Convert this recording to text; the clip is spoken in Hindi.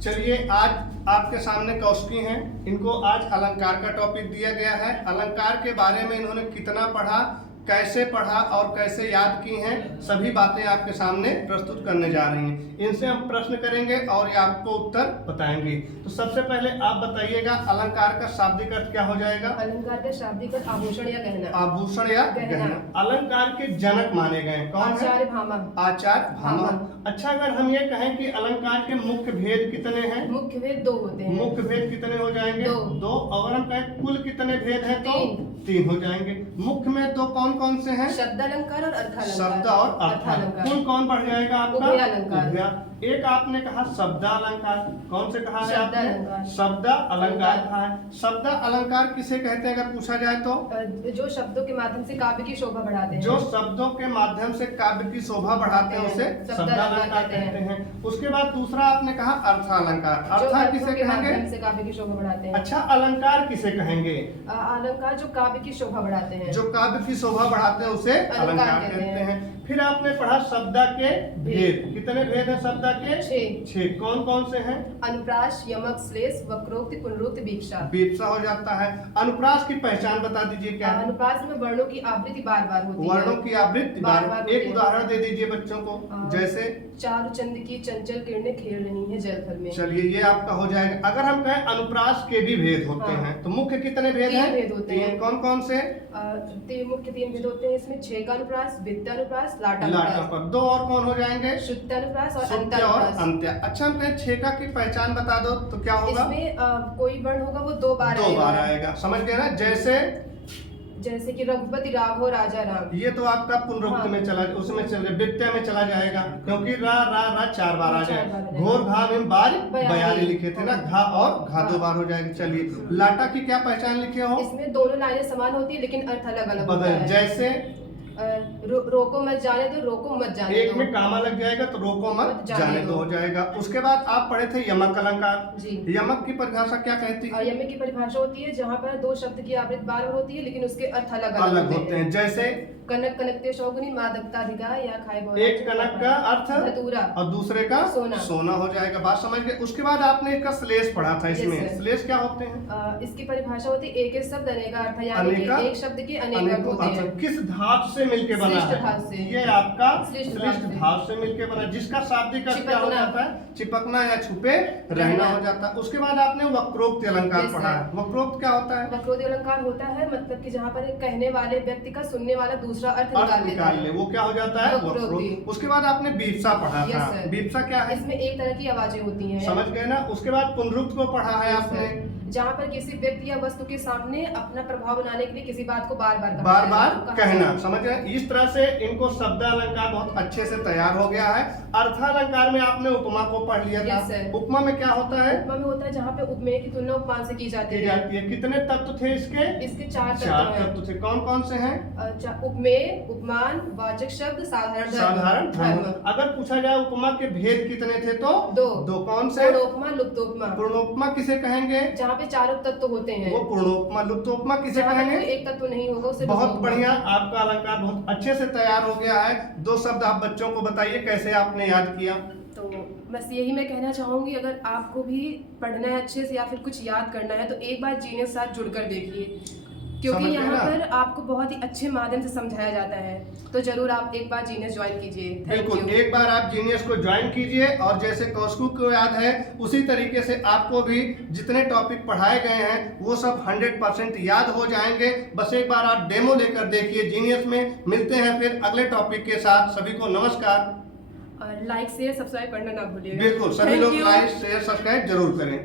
चलिए आज आपके सामने कौशिकी हैं। इनको आज अलंकार का टॉपिक दिया गया है। अलंकार के बारे में इन्होंने कितना पढ़ा, कैसे पढ़ा और कैसे याद की हैं, सभी बातें आपके सामने प्रस्तुत करने जा रही हैं। इनसे हम प्रश्न करेंगे और ये आपको उत्तर बताएंगे। तो सबसे पहले आप बताइएगा अलंकार का शाब्दिक अर्थ क्या हो जाएगा? अलंकार का शाब्दिक अर्थ आभूषण या गहना। आभूषण या गहना। अलंकार के जनक माने गए कौन है? आचार्य भामा। आचार्य भामा। अच्छा, अगर हम ये कहें कि अलंकार के मुख्य भेद कितने हैं? मुख्य भेद दो होते हैं। मुख्य भेद कितने हो जाएंगे? दो। अगर हम कहें कुल कितने भेद हैं तो तीन हो जाएंगे। मुख्य में दो कौन कौन से हैं? शब्द अलंकार और अर्थ शब्द और अर्थ। कुल कौन बढ़ जाएगा आपका? उभय अलंकार। एक आपने कहा शब्द अलंकार, कौन से कहा है शब्द आपने? अलंकार। शब्द अलंकार कहा है। शब्द अलंकार किसे कहते हैं अगर पूछा जाए तो? जो शब्दों के माध्यम से काव्य की शोभा बढ़ाते हैं। जो शब्दों के माध्यम से काव्य की शोभा बढ़ाते हैं उसे शब्द अलंकार कहते हैं। उसके बाद दूसरा आपने कहा अर्थ अलंकार। अर्थ किसे कहेंगे? से काव्य की शोभा बढ़ाते हैं। अच्छा, अलंकार किसे कहेंगे? अलंकार जो काव्य की शोभा बढ़ाते हैं। जो काव्य की शोभा बढ़ाते हैं उसे अलंकार कहते हैं। फिर आपने पढ़ा शब्द के भेद। कितने भेद हैं शब्द के? 6। कौन कौन से हैं? अनुप्रास, यमक, श्लेष, वक्रोक्ति, पुनरुक्ति, वीप्सा। वीप्सा हो जाता है। अनुप्रास की पहचान बता दीजिए क्या है? अनुप्रास में वर्णों की आवृत्ति बार बार होती है। वर्णों की आवृत्ति बार। एक उदाहरण दे दीजिए बच्चों को। जैसे चारु चंद की चंचल किरणें खेल रही हैं जलथल में। चलिए ये आपका हो जाएगा। अगर हम कहें अनुप्रास के भी भेद होते हैं तो मुख्य कितने भेद हैं? 3 भेद होते हैं। कौन कौन से? मुख्य 3 भेद होते हैं। इसमें 6 का अनुप्रास, वित्तानुप्रास, लाटा पर। 2 और कौन हो जाएंगे? शुद्धानुप्रास और शुद्ध और अंत्य। अच्छा, हम कहें 6 का की पहचान बता दो तो क्या होगा? इसमें कोई वर्ण होगा वो 2 बार आएगा। समझ गए ना? जैसे कि रघुपति राघव राजा राम। ये तो आपका पुनरुक्ति में चला, उसमें चले वित्त में चला जाएगा क्योंकि रा रा रा 4 बार आ जाएगा। घोर घा में बार बयाली लिखे थे ना, घा और घा 2 बार हो जाएगा। चलिए लाटा की क्या पहचान लिखे हो? इसमें दोनों लाइनें समान होती है लेकिन अर्थ अलग अलग होता है। जैसे रोको मत जाने दो, रोको मत जाने दो। एक में कामा लग जाएगा तो रोको मत जाने दो हो जाएगा। उसके बाद आप पढ़े थे यमक अलंकार। यमक की परिभाषा क्या कहती है? यमक की परिभाषा होती है जहाँ पर 2 शब्द की आवृत्ति बार बार होती है लेकिन उसके अर्थ अलग अलग होते हैं। जैसे कनक कनकते शौगुनी मादकताधिका या खाए बहुत। एक कनक का अर्थ धतूरा और दूसरे का सोना हो जाएगा। बात समझ गए? उसके बाद आपने इसका श्लेष पढ़ा था। इसमें श्लेष क्या होते हैं? इसकी परिभाषा होती है एक शब्द अनेक अर्थ, यानी कि एक शब्द के अनेक अर्थ होते हैं। किस धातु से मिलके बना है? ये आपका श्लिष्ट धातु से मिलके बना, जिसका शाब्दिक अर्थ क्या हो जाता है? चिपकना या छुपे रहना हो जाता है। उसके बाद आपने वक्रोक्ति अलंकार पढ़ा है। वक्रोक्त क्या होता है? वक्रोक्ति अलंकार होता है मतलब कि जहाँ पर कहने वाले व्यक्ति का सुनने वाला दूसरा अर्थ निकाल ले, वो क्या हो जाता है? वक्रोक्ति। उसके बाद आपने वीप्सा पढ़ा था। वीप्सा क्या है? इसमें एक तरह की आवाजें होती हैं। समझ गए ना? उसके बाद पुनरुक्त को पढ़ा है आपने, जहाँ पर किसी व्यक्ति या वस्तु के सामने अपना प्रभाव बनाने के लिए किसी बात को बार बार कहना। समझ गए? इस तरह से इनको शब्द अलंकार बहुत अच्छे से तैयार हो गया है। अर्थ अलंकार में आपने उपमा को पढ़ लिया था। उपमा में क्या होता है? उपमा में होता है जहाँ पे उपमेय की तुलना उपमान से की जाती है। कितने तत्व थे इसके? इसके 4 तत्व थे। कौन कौन से हैं? उपमेय, उपमान, वाचक शब्द, साधारण धर्म। अगर पूछा जाए उपमा के भेद कितने थे तो 2। कौन से? पूर्णोपमा, लुप्तोपमा। पूर्णोपमा किसे कहेंगे? जहाँ पे 4 तत्व होते हैं वो पूर्णोपमा। लुप्तोपमा किसे कहेंगे? एक तत्व नहीं होगा उसे। बहुत बढ़िया, आपका अलंकार बहुत अच्छे से तैयार हो गया है। 2 शब्द आप बच्चों को बताइए कैसे आपने याद किया। तो बस यही मैं कहना चाहूंगी, अगर आपको भी पढ़ना है अच्छे से या फिर कुछ याद करना है तो एक बार जीनियस के साथ जुड़कर देखिए, क्योंकि यहाँ पर आपको बहुत ही अच्छे माध्यम से समझाया जाता है। तो जरूर आप एक बार जीनियस ज्वाइन कीजिए। बिल्कुल, एक बार आप जीनियस को ज्वाइन कीजिए और जैसे कौशिकी को याद है उसी तरीके से आपको भी जितने टॉपिक पढ़ाए गए हैं वो सब 100% याद हो जाएंगे। बस एक बार आप डेमो लेकर देखिए जीनियस में। मिलते हैं फिर अगले टॉपिक के साथ। सभी को नमस्कार। और लाइक शेयर सब्सक्राइब करना ना भूलिएगा। बिल्कुल, सभी लोग लाइक शेयर सब्सक्राइब जरूर करें।